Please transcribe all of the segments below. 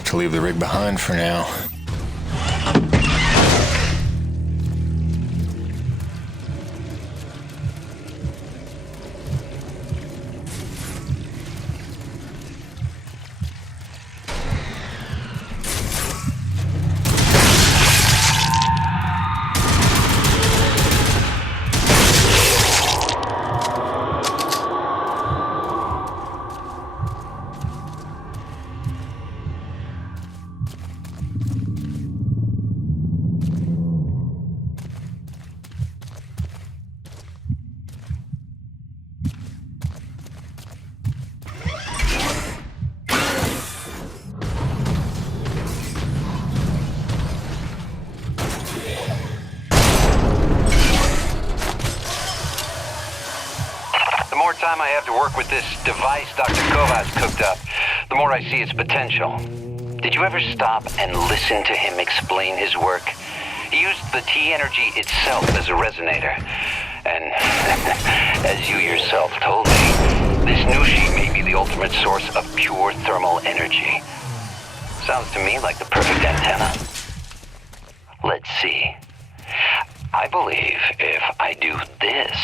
have to leave the rig behind for now. Time I have to work with this device Dr. Kovac cooked up, the more I see its potential. Did you ever stop and listen to him explain his work? He used the T-energy itself as a resonator. And as you yourself told me, this new sheet may be the ultimate source of pure thermal energy. Sounds to me like the perfect antenna. Let's see. I believe if I do this...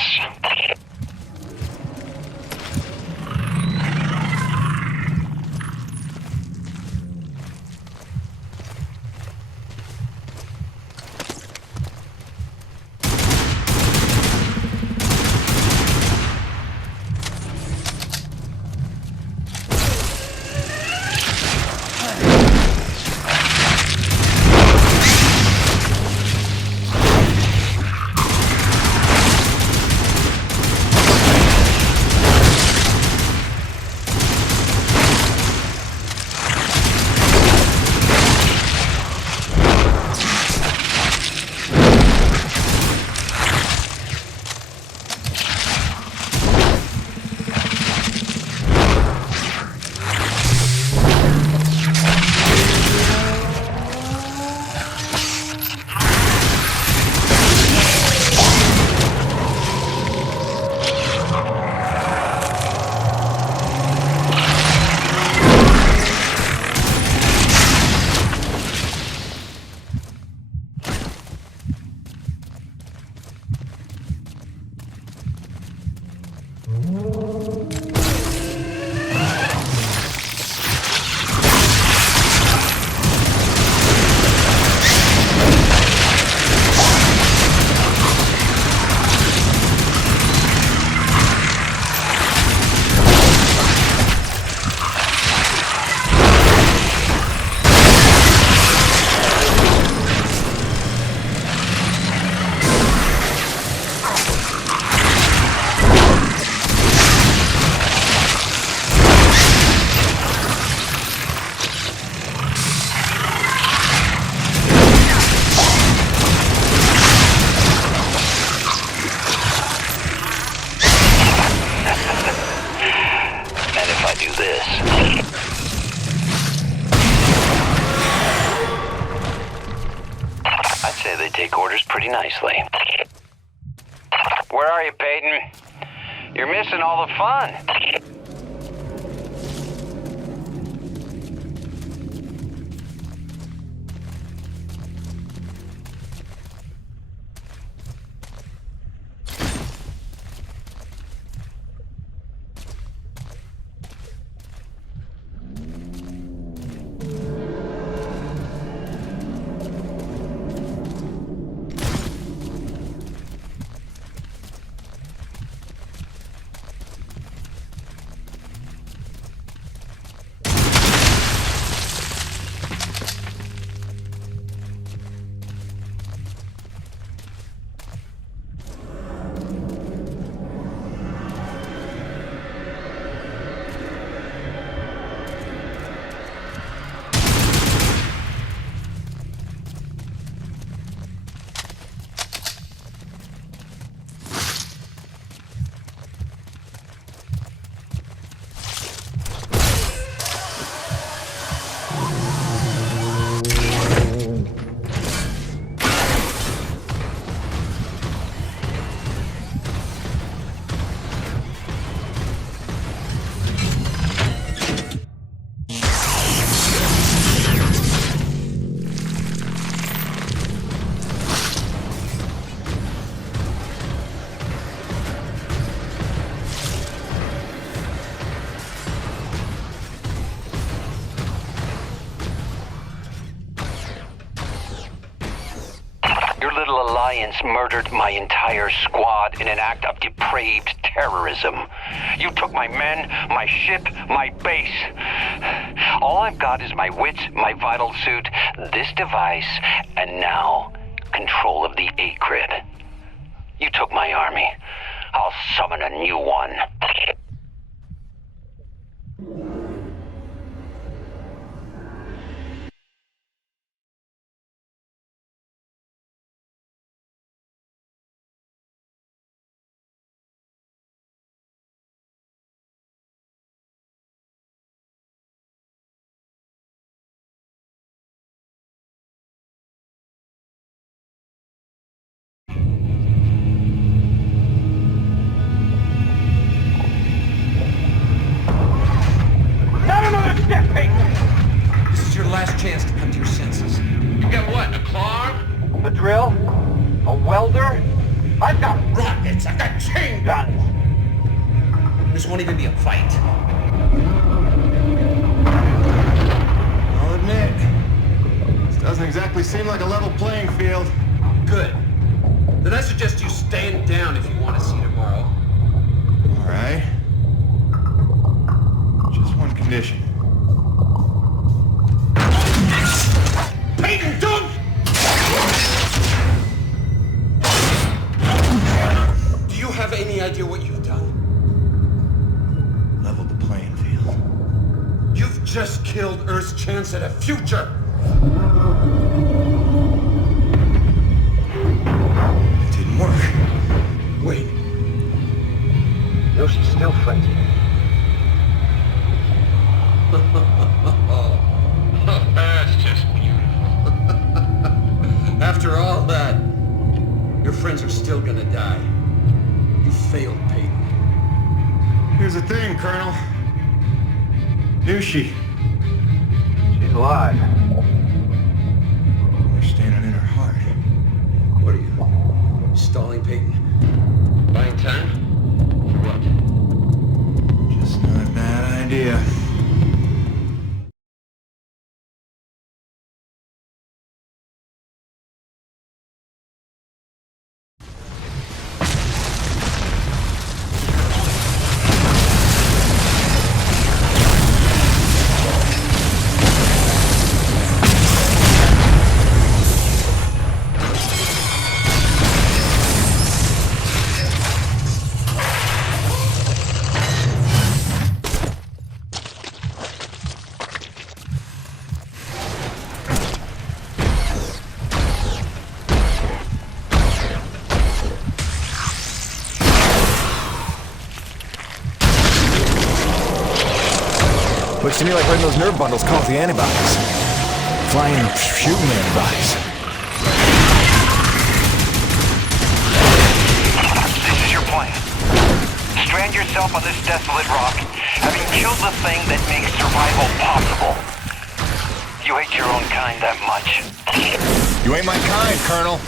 Take orders pretty nicely. Where are you, Peyton? You're missing all the fun. Your little alliance murdered my entire squad in an act of depraved terrorism. You took my men, my ship, my base. All I've got is my wits, my vital suit, this device, and now control of the A-Crib. You took my army. I'll summon a new one. This is your last chance to come to your senses. You got what, a claw? A drill? A welder? I've got Rockets, I've got chain guns. This won't even be a fight. I'll admit, this doesn't exactly seem like a level playing field. Good. Then I suggest you stand down if you want to see tomorrow. All right. Just one condition. Peyton, don't! Do you have any idea what you've done? Leveled the playing field. You've just killed Earth's chance at a future! It didn't work. Wait. No, she's still frenzied. That's just beautiful. After all that, your friends are still gonna die. You failed, Peyton. Here's the thing, Colonel. Knew she. She's alive. We're standing in her heart. What are you, stalling, Peyton? Buying time? What? Just not a bad idea. Looks to me like when those nerve bundles cause the antibodies. Flying, shooting antibodies. This is your plan. Strand yourself on this desolate rock, having killed the thing that makes survival possible. You hate your own kind that much? You ain't my kind, Colonel.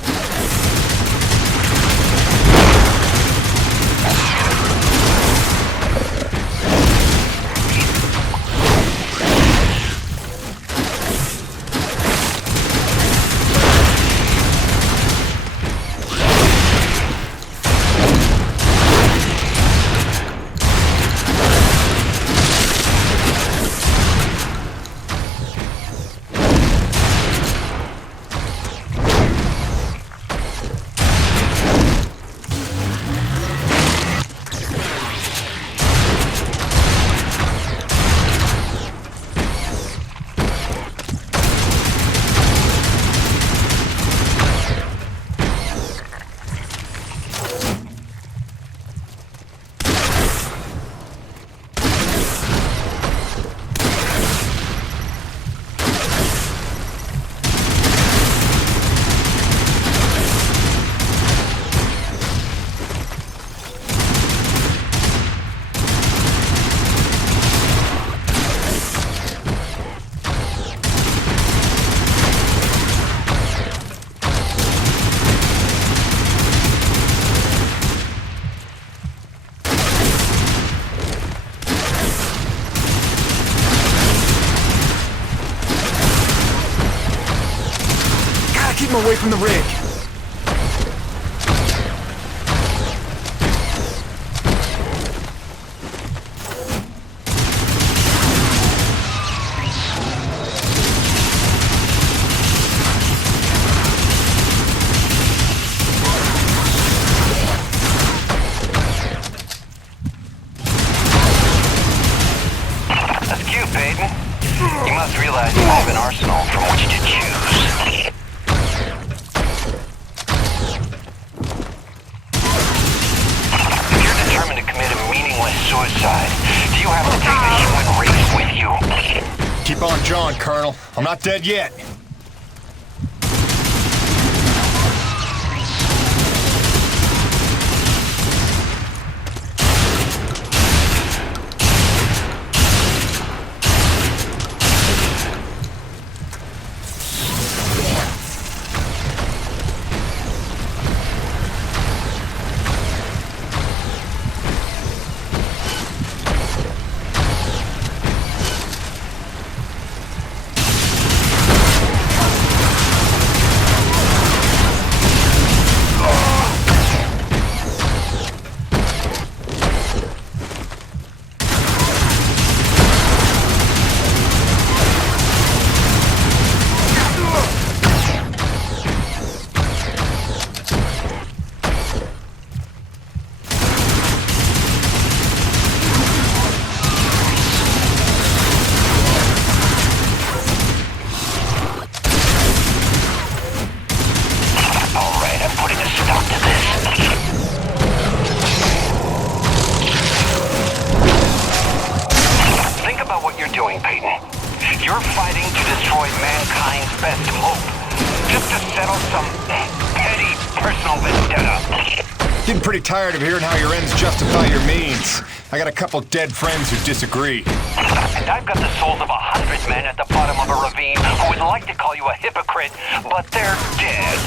Keep him away from the rig. have an arsenal from which to choose. If you're determined to commit a meaningless suicide, do you have to take the human race with you? Keep on jawing, Colonel. I'm not dead yet. doing, Peyton? You're fighting to destroy mankind's best hope, just to settle some petty personal vendetta. Getting pretty tired of hearing how your ends justify your means. I got a couple dead friends who disagree. And I've got the souls of 100 men at the bottom of a ravine who would like to call you a hypocrite, but they're dead.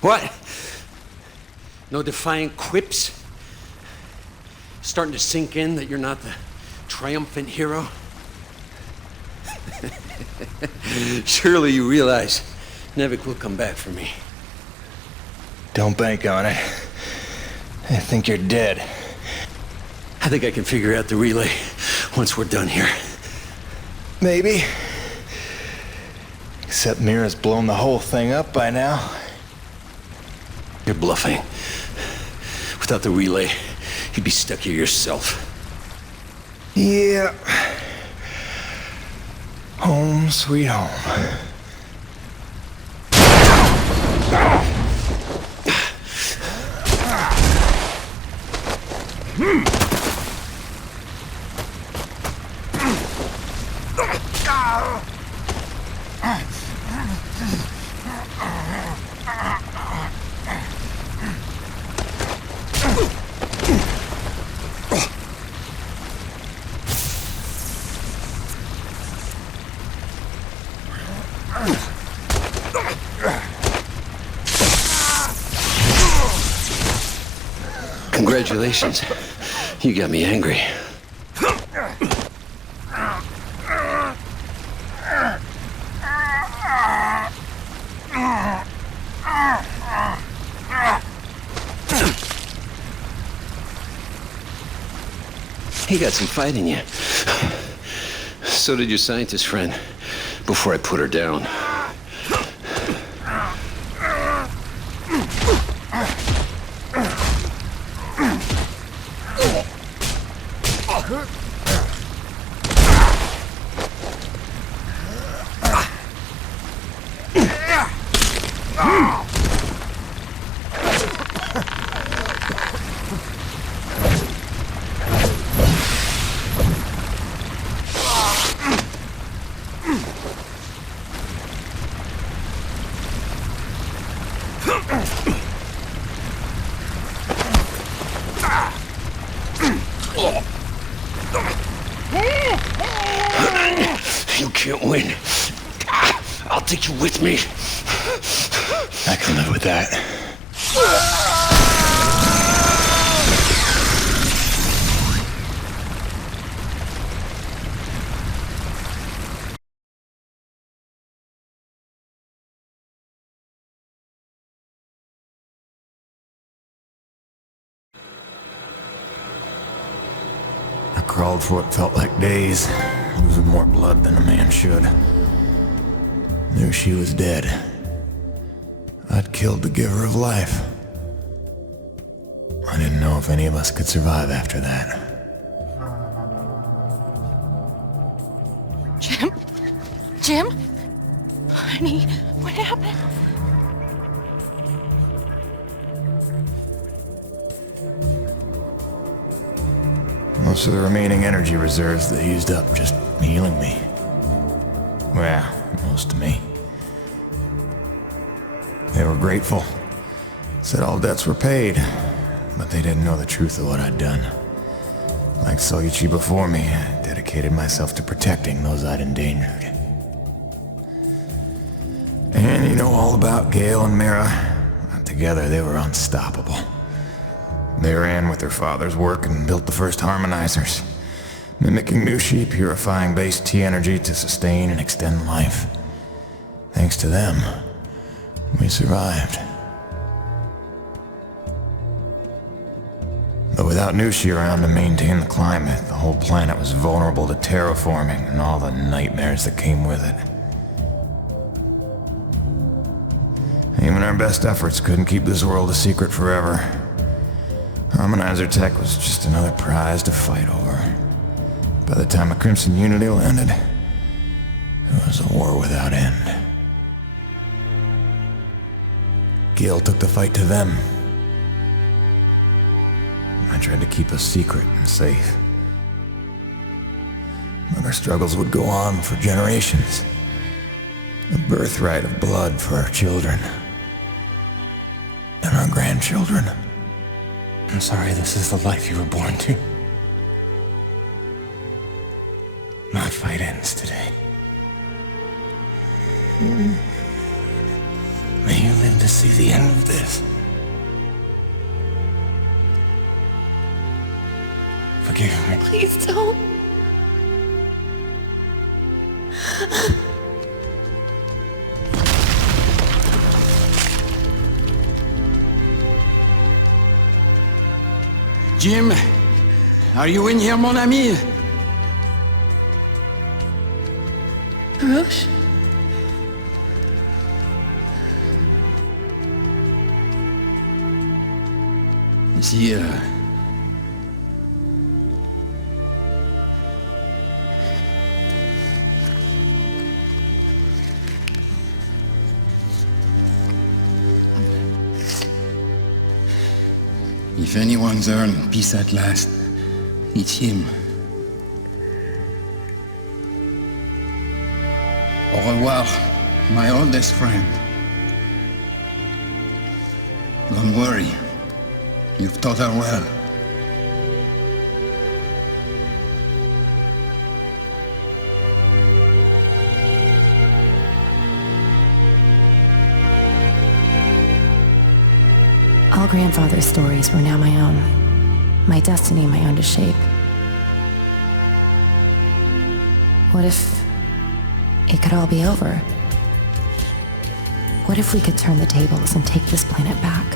What? No defiant quips? Starting to sink in that you're not the triumphant hero? Surely you realize NEVEC will come back for me. Don't bank on it. I think you're dead. I think I can figure out the relay once we're done here. Maybe. Except Mira's blown the whole thing up by now. You're bluffing. Without the relay, you'd be stuck here yourself. Yeah. Home sweet home. Congratulations. You got me angry. You got some fight in you. So did your scientist friend, before I put her down. can't win. I'll take you with me. I can live with that. I crawled for what felt like days, losing more blood than a man should. Knew she was dead. I'd killed the giver of life. I didn't know if any of us could survive after that. Jim? Jim? Honey, what happened? Most of the remaining energy reserves they used up just healing me. Well, most of me. They were grateful. Said all debts were paid, but they didn't know the truth of what I'd done. Like Soichi before me, I dedicated myself to protecting those I'd endangered. And you know all about Gale and Mara. Together they were unstoppable. They ran with their father's work and built the first harmonizers, mimicking Nushi, purifying base T energy to sustain and extend life. Thanks to them, we survived. But without Nushi around to maintain the climate, the whole planet was vulnerable to terraforming and all the nightmares that came with it. Even our best efforts couldn't keep this world a secret forever. Harmonizer tech was just another prize to fight over. By the time a Crimson Unity landed, it was a war without end. Gale took the fight to them. I tried to keep us secret and safe. But our struggles would go on for generations. A birthright of blood for our children. And our grandchildren. I'm sorry this is the life you were born to. My fight ends today. May you live to see the end of this. Forgive me. Please don't. Jim, are you in here, mon ami? Laroche? Is he, If anyone's earned peace at last, it's him. Au revoir, my oldest friend. Don't worry. You've taught her well. All grandfather's stories were now my own. My destiny my own to shape. What if it could all be over? What if we could turn the tables and take this planet back?